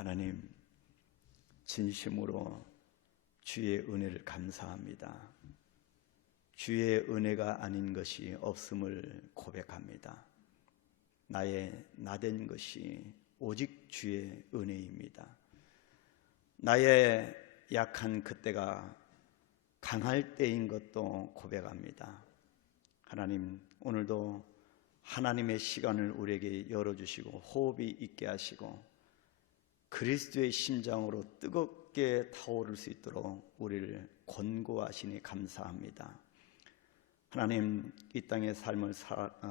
하나님, 진심으로 주의 은혜를 감사합니다. 주의 은혜가 아닌 것이 없음을 고백합니다. 나의 나된 것이 오직 주의 은혜입니다. 나의 약한 그때가 강할 때인 것도 고백합니다. 하나님, 오늘도 하나님의 시간을 우리에게 열어주시고 호흡이 있게 하시고 그리스도의 심장으로 뜨겁게 타오를 수 있도록 우리를 권고하시니 감사합니다. 하나님, 이 땅의 삶을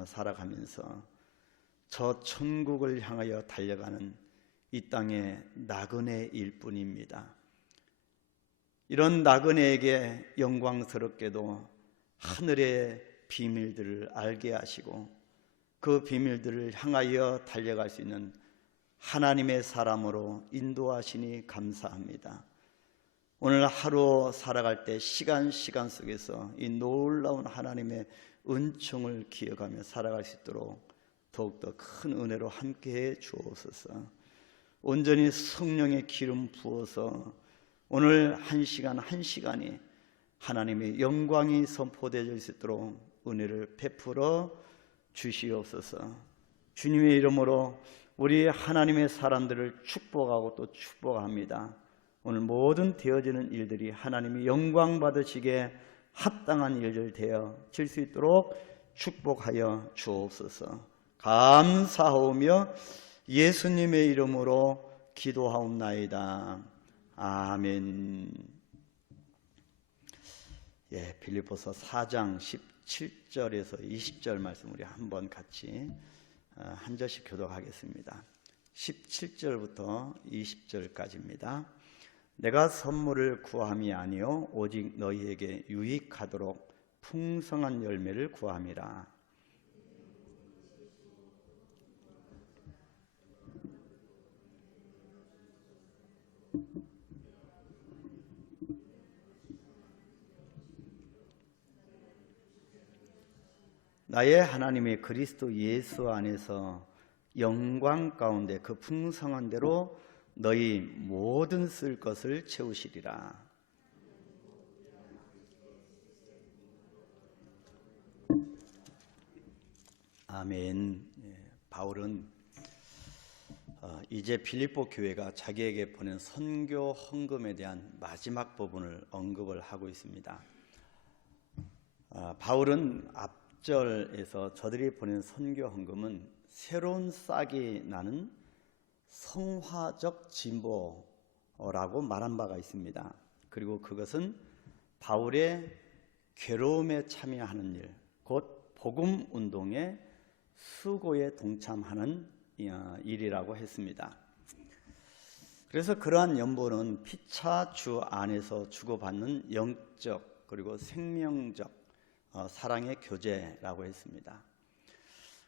살아가면서 저 천국을 향하여 달려가는 이 땅의 나그네일 뿐입니다. 이런 나그네에게 영광스럽게도 하늘의 비밀들을 알게 하시고 그 비밀들을 향하여 달려갈 수 있는 하나님의 사람으로 인도하시니 감사합니다. 오늘 하루 살아갈 때 시간 속에서 이 놀라운 하나님의 은총을 기억하며 살아갈 수 있도록 더욱더 큰 은혜로 함께해 주옵소서. 온전히 성령의 기름 부어서 오늘 한 시간이 하나님의 영광이 선포되어질 수 있도록 은혜를 베풀어 주시옵소서. 주님의 이름으로 우리 하나님의 사람들을 축복하고 또 축복합니다. 오늘 모든 되어지는 일들이 하나님이 영광 받으시기에 합당한 일들 되어질 수 있도록 축복하여 주옵소서. 감사하오며 예수님의 이름으로 기도하옵나이다. 아멘. 빌립보서 4장 17절에서 20절 말씀 우리 한번 같이 한 절씩 교독하겠습니다. 17절부터 20절까지입니다. 내가 선물을 구함이 아니요 오직 너희에게 유익하도록 풍성한 열매를 구함이라. 나의 하나님의 그리스도 예수 안에서 영광 가운데 그 풍성한 대로 너희 모든 쓸 것을 채우시리라. 아멘. 바울은 이제 빌립보 교회가 자기에게 보낸 선교 헌금에 대한 마지막 부분을 언급을 하고 있습니다. 바울은 앞절에서 저들이 보낸 선교 헌금은 새로운 싹이 나는 성화적 진보라고 말한 바가 있습니다. 그리고 그것은 바울의 괴로움에 참여하는 일, 곧 복음 운동의 수고에 동참하는 일이라고 했습니다. 그래서 그러한 연보는 피차 주 안에서 주고받는 영적 그리고 생명적 사랑의 교제라고 했습니다.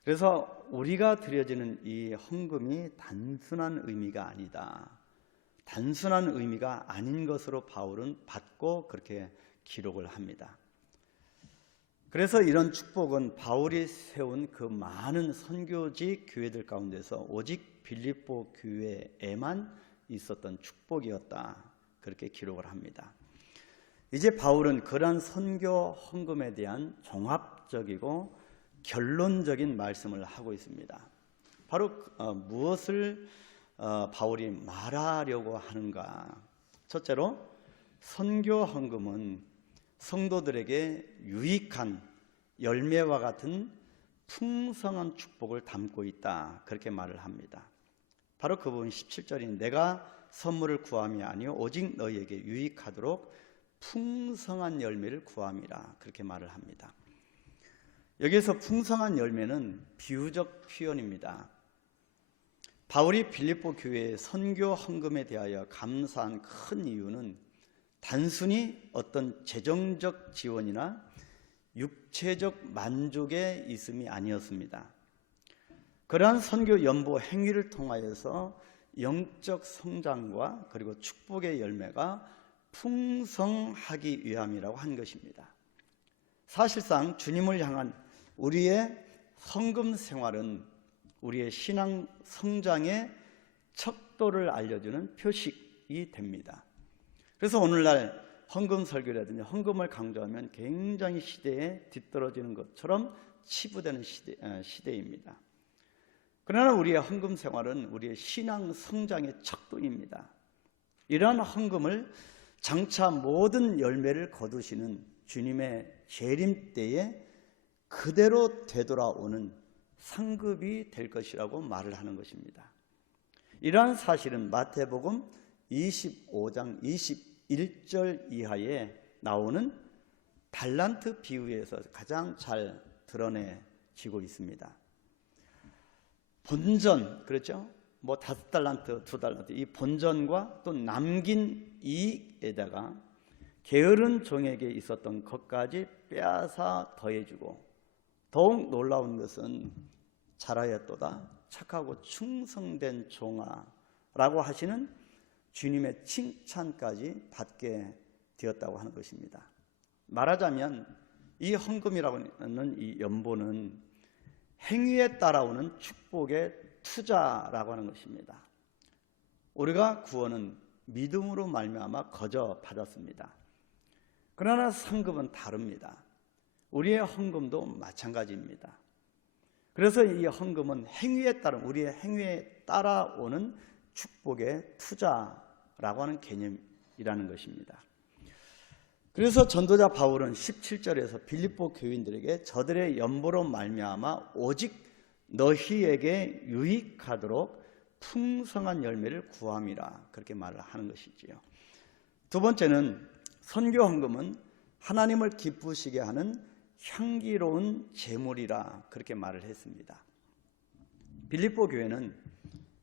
그래서 우리가 드려지는 이 헌금이 단순한 의미가 아니다. 단순한 의미가 아닌 것으로 바울은 받고 그렇게 기록을 합니다. 그래서 이런 축복은 바울이 세운 그 많은 선교지 교회들 가운데서 오직 빌립보 교회에만 있었던 축복이었다. 그렇게 기록을 합니다. 이제 바울은 그러한 선교 헌금에 대한 종합적이고 결론적인 말씀을 하고 있습니다. 바로 무엇을 바울이 말하려고 하는가? 첫째로 선교 헌금은 성도들에게 유익한 열매와 같은 풍성한 축복을 담고 있다. 그렇게 말을 합니다. 바로 그 부분 17절인 내가 선물을 구함이 아니요 오직 너희에게 유익하도록 풍성한 열매를 구함이라. 그렇게 말을 합니다. 여기에서 풍성한 열매는 비유적 표현입니다. 바울이 빌립보 교회의 선교 헌금에 대하여 감사한 큰 이유는 단순히 어떤 재정적 지원이나 육체적 만족에 있음이 아니었습니다. 그러한 선교 연보 행위를 통하여서 영적 성장과 그리고 축복의 열매가 풍성하기 위함이라고 한 것입니다. 사실상 주님을 향한 우리의 헌금 생활은 우리의 신앙 성장의 첫 척도를 알려주는 표식이 됩니다. 그래서 오늘날 헌금 설교라든지 헌금을 강조하면 굉장히 시대에 뒤떨어지는 것처럼 치부되는 시대입니다. 그러나 우리의 헌금 생활은 우리의 신앙 성장의 척도입니다. 이러한 헌금을 장차 모든 열매를 거두시는 주님의 재림 때에 그대로 되돌아오는 상급이 될 것이라고 말을 하는 것입니다. 이러한 사실은 마태복음 25장 21절 이하에 나오는 달란트 비유에서 가장 잘 드러내지고 있습니다. 본전, 그렇죠? 5달란트, 2달란트, 이 본전과 또 남긴 이익에다가 게으른 종에게 있었던 것까지 빼앗아 더해주고, 더욱 놀라운 것은 잘하였도다 착하고 충성된 종아 라고 하시는 주님의 칭찬까지 받게 되었다고 하는 것입니다. 말하자면 이 헌금이라고 하는 이 연보는 행위에 따라오는 축복의 투자라고 하는 것입니다. 우리가 구원은 믿음으로 말미암아 거저 받았습니다. 그러나 상급은 다릅니다. 우리의 헌금도 마찬가지입니다. 그래서 이 헌금은 행위에 따른, 우리의 행위에 따라오는 축복의 투자라고 하는 개념이라는 것입니다. 그래서 전도자 바울은 17절에서 빌립보 교인들에게 저들의 연보로 말미암아 오직 너희에게 유익하도록 풍성한 열매를 구함이라, 그렇게 말을 하는 것이지요. 두 번째는 선교 헌금은 하나님을 기쁘시게 하는 향기로운 제물이라, 그렇게 말을 했습니다. 빌립보 교회는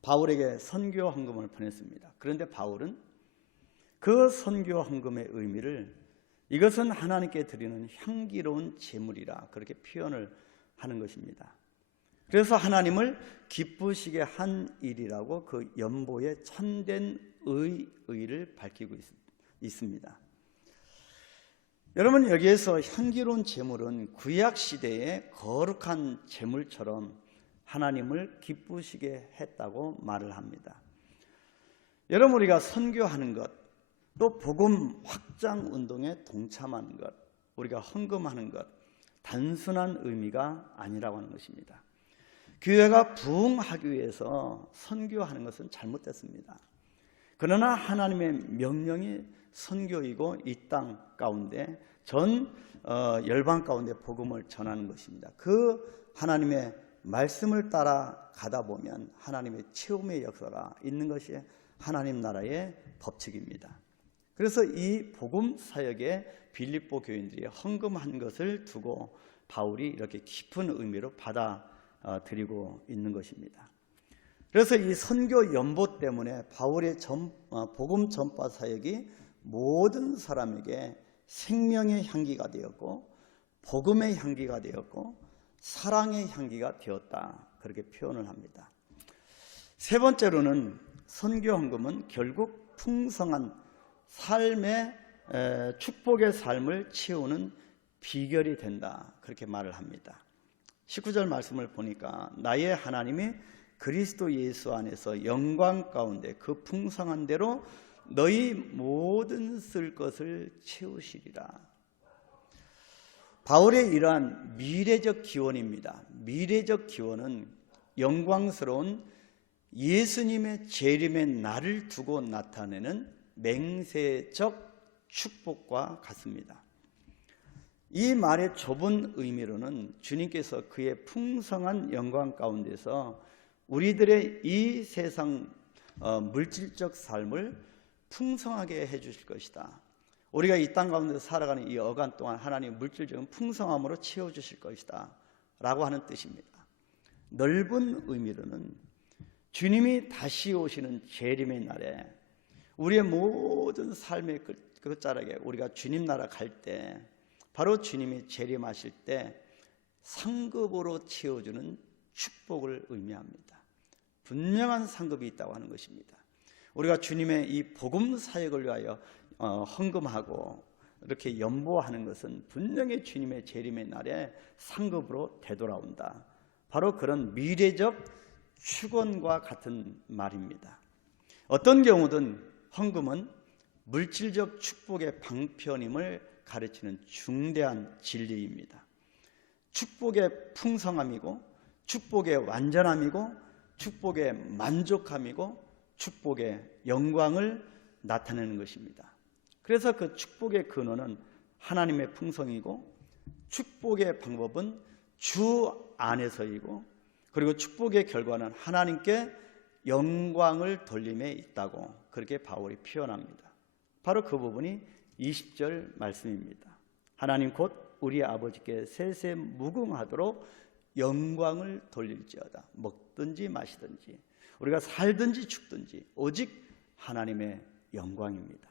바울에게 선교 헌금을 보냈습니다. 그런데 바울은 그 선교 헌금의 의미를 이것은 하나님께 드리는 향기로운 제물이라, 그렇게 표현을 하는 것입니다. 그래서 하나님을 기쁘시게 한 일이라고 그 연보의 참된 의의를 밝히고 있습니다. 여러분, 여기에서 향기로운 제물은 구약 시대의 거룩한 제물처럼 하나님을 기쁘시게 했다고 말을 합니다. 여러분, 우리가 선교하는 것, 또 복음 확장 운동에 동참하는 것, 우리가 헌금하는 것, 단순한 의미가 아니라고 하는 것입니다. 교회가 부흥하기 위해서 선교하는 것은 잘못됐습니다. 그러나 하나님의 명령이 선교이고 이 땅 가운데 전 열방 가운데 복음을 전하는 것입니다. 그 하나님의 말씀을 따라 가다 보면 하나님의 체험의 역사가 있는 것이 하나님 나라의 법칙입니다. 그래서 이 복음 사역에 빌립보 교인들이 헌금한 것을 두고 바울이 이렇게 깊은 의미로 받아들이고 있는 것입니다. 그래서 이 선교 연보 때문에 바울의 복음 전파 사역이 모든 사람에게 생명의 향기가 되었고 복음의 향기가 되었고 사랑의 향기가 되었다, 그렇게 표현을 합니다. 세 번째로는 선교 헌금은 결국 풍성한 삶의 축복의 삶을 채우는 비결이 된다, 그렇게 말을 합니다. 19절 말씀을 보니까 나의 하나님이 그리스도 예수 안에서 영광 가운데 그 풍성한 대로 너희 모든 쓸 것을 채우시리라. 바울의 이러한 미래적 기원입니다. 미래적 기원은 영광스러운 예수님의 재림의 날을 두고 나타내는 맹세적 축복과 같습니다. 이 말의 좁은 의미로는 주님께서 그의 풍성한 영광 가운데서 우리들의 이 세상 물질적 삶을 풍성하게 해주실 것이다. 우리가 이 땅 가운데 살아가는 이 어간 동안 하나님 물질적인 풍성함으로 채워주실 것이다 라고 하는 뜻입니다. 넓은 의미로는 주님이 다시 오시는 재림의 날에 우리의 모든 삶의 끝자락에 우리가 주님 나라 갈 때, 바로 주님이 재림하실 때 상급으로 채워주는 축복을 의미합니다. 분명한 상급이 있다고 하는 것입니다. 우리가 주님의 이 복음 사역을 위하여 헌금하고 이렇게 연보하는 것은 분명히 주님의 재림의 날에 상급으로 되돌아온다, 바로 그런 미래적 축원과 같은 말입니다. 어떤 경우든 헌금은 물질적 축복의 방편임을 가르치는 중대한 진리입니다. 축복의 풍성함이고 축복의 완전함이고 축복의 만족함이고 축복의 영광을 나타내는 것입니다. 그래서 그 축복의 근원은 하나님의 풍성이고 축복의 방법은 주 안에서이고 그리고 축복의 결과는 하나님께 영광을 돌림에 있다고 그렇게 바울이 표현합니다. 바로 그 부분이 20절 말씀입니다. 하나님 곧 우리 아버지께 세세 무궁하도록 영광을 돌릴지어다. 먹든지 마시든지 우리가 살든지 죽든지 오직 하나님의 영광입니다.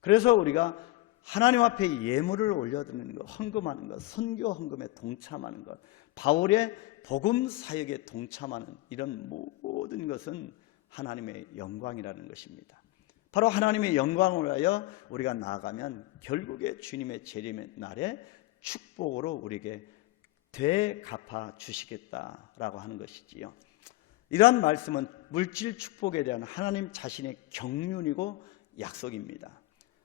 그래서 우리가 하나님 앞에 예물을 올려드리는 것, 헌금하는 것, 선교 헌금에 동참하는 것, 바울의 복음 사역에 동참하는 이런 모든 것은 하나님의 영광이라는 것입니다. 바로 하나님의 영광을 위하여 우리가 나아가면 결국에 주님의 재림의 날에 축복으로 우리에게 되갚아 주시겠다라고 하는 것이지요. 이러한 말씀은 물질 축복에 대한 하나님 자신의 경륜이고 약속입니다.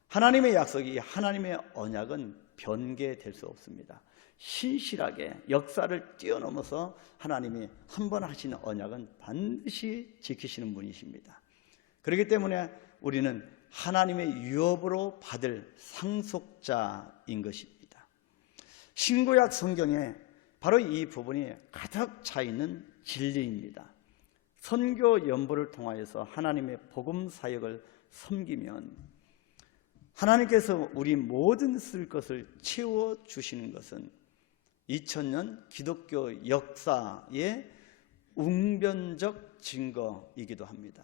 하나님의 약속이, 하나님의 언약은 변개될 수 없습니다. 신실하게 역사를 뛰어넘어서 하나님이 한 번 하신 언약은 반드시 지키시는 분이십니다. 그렇기 때문에 우리는 하나님의 유업으로 받을 상속자인 것입니다. 신구약 성경에 바로 이 부분이 가득 차 있는 진리입니다. 선교 연보를 통하여서 하나님의 복음 사역을 섬기면 하나님께서 우리 모든 쓸 것을 채워주시는 것은 2000년 기독교 역사의 웅변적 증거이기도 합니다.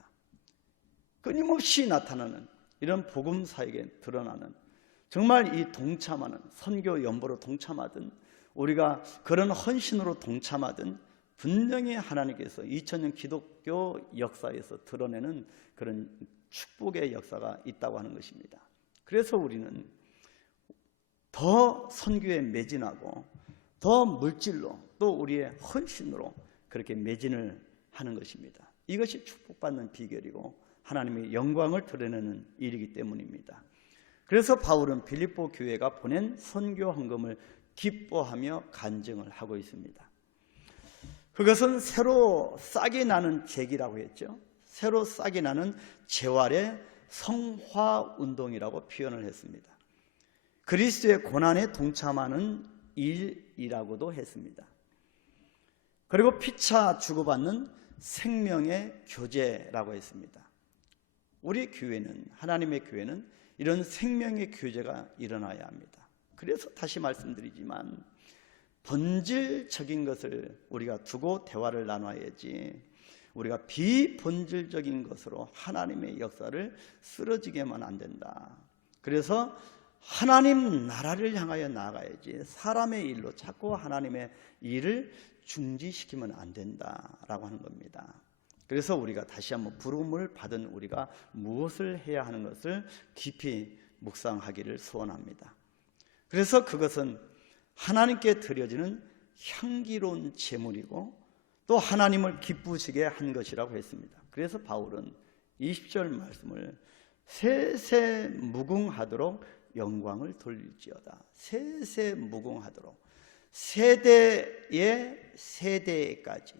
끊임없이 나타나는 이런 복음 사역에 드러나는 정말 이 동참하는 선교 연보로 동참하든 우리가 그런 헌신으로 동참하든 분명히 하나님께서 2000년 기독교 역사에서 드러내는 그런 축복의 역사가 있다고 하는 것입니다. 그래서 우리는 더 선교에 매진하고 더 물질로 또 우리의 헌신으로 그렇게 매진을 하는 것입니다. 이것이 축복받는 비결이고 하나님의 영광을 드러내는 일이기 때문입니다. 그래서 바울은 빌립보 교회가 보낸 선교 헌금을 기뻐하며 간증을 하고 있습니다. 그것은 새로 싹이 나는 재기라고 했죠. 새로 싹이 나는 재활의 성화운동이라고 표현을 했습니다. 그리스도의 고난에 동참하는 일이라고도 했습니다. 그리고 피차 주고받는 생명의 교제라고 했습니다. 우리 교회는, 하나님의 교회는 이런 생명의 교제가 일어나야 합니다. 그래서 다시 말씀드리지만 본질적인 것을 우리가 두고 대화를 나눠야지 우리가 비본질적인 것으로 하나님의 역사를 쓰러지게만 안 된다. 그래서 하나님 나라를 향하여 나아가야지 사람의 일로 자꾸 하나님의 일을 중지시키면 안 된다라고 하는 겁니다. 그래서 우리가 다시 한번 부름을 받은 우리가 무엇을 해야 하는 것을 깊이 묵상하기를 소원합니다. 그래서 그것은 하나님께 드려지는 향기로운 제물이고 또 하나님을 기쁘시게 한 것이라고 했습니다. 그래서 바울은 20절 말씀을 세세 무궁하도록 영광을 돌릴지어다. 세세 무궁하도록, 세대의 세대까지,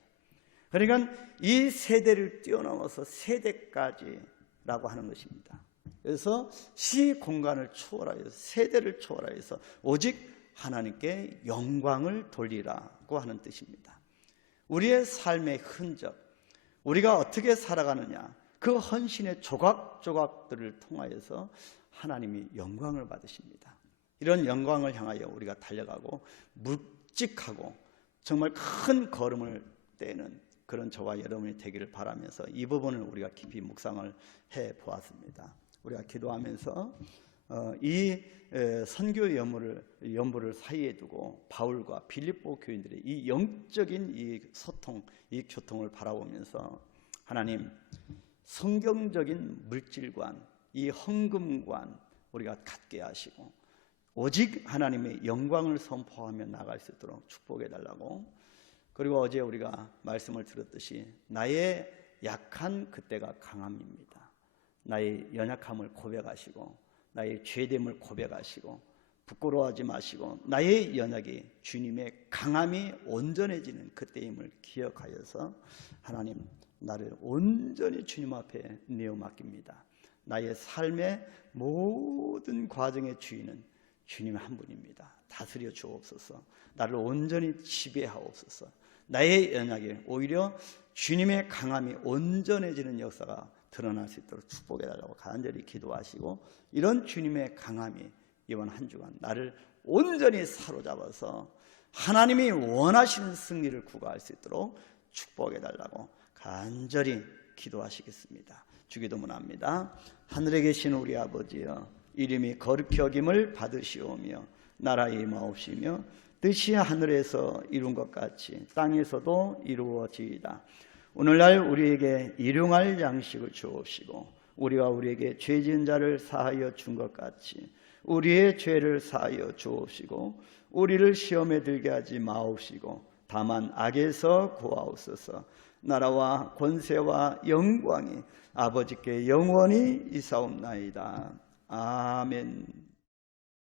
그러니까 이 세대를 뛰어넘어서 세대까지라고 하는 것입니다. 그래서 시 공간을 초월하여서 세대를 초월하여서 오직 하나님께 영광을 돌리라고 하는 뜻입니다. 우리의 삶의 흔적, 우리가 어떻게 살아가느냐, 그 헌신의 조각조각들을 통하여서 하나님이 영광을 받으십니다. 이런 영광을 향하여 우리가 달려가고 묵직하고 정말 큰 걸음을 떼는 그런 저와 여러분이 되기를 바라면서 이 부분을 우리가 깊이 묵상을 해보았습니다. 우리가 기도하면서 이 선교 연보를 사이에 두고 바울과 빌립보 교인들의 이 영적인 이 소통, 이 교통을 바라보면서 하나님, 성경적인 물질관, 이 헌금관 우리가 갖게 하시고 오직 하나님의 영광을 선포하며 나갈 수 있도록 축복해 달라고. 그리고 어제 우리가 말씀을 들었듯이 나의 약한 그때가 강함입니다. 나의 연약함을 고백하시고 나의 죄됨을 고백하시고 부끄러워하지 마시고 나의 연약이 주님의 강함이 온전해지는 그때임을 기억하여서 하나님, 나를 온전히 주님 앞에 내어 맡깁니다. 나의 삶의 모든 과정의 주인은 주님 한 분입니다. 다스려 주옵소서. 나를 온전히 지배하옵소서. 나의 연약에 오히려 주님의 강함이 온전해지는 역사가 드러날 수 있도록 축복해달라고 간절히 기도하시고, 이런 주님의 강함이 이번 한 주간 나를 온전히 사로잡아서 하나님이 원하시는 승리를 구가할 수 있도록 축복해달라고 간절히 기도하시겠습니다. 주기도문합니다. 하늘에 계신 우리 아버지여, 이름이 거룩히 여김을 받으시오며 나라에 임하옵시며 뜻이 하늘에서 이룬 것 같이 땅에서도 이루어지이다. 오늘날 우리에게 일용할 양식을 주옵시고 우리가 우리에게 죄 지은 자를 사하여 준 것 같이 우리의 죄를 사하여 주옵시고 우리를 시험에 들게 하지 마옵시고 다만 악에서 구하옵소서. 나라와 권세와 영광이 아버지께 영원히 이사옵나이다. 아멘.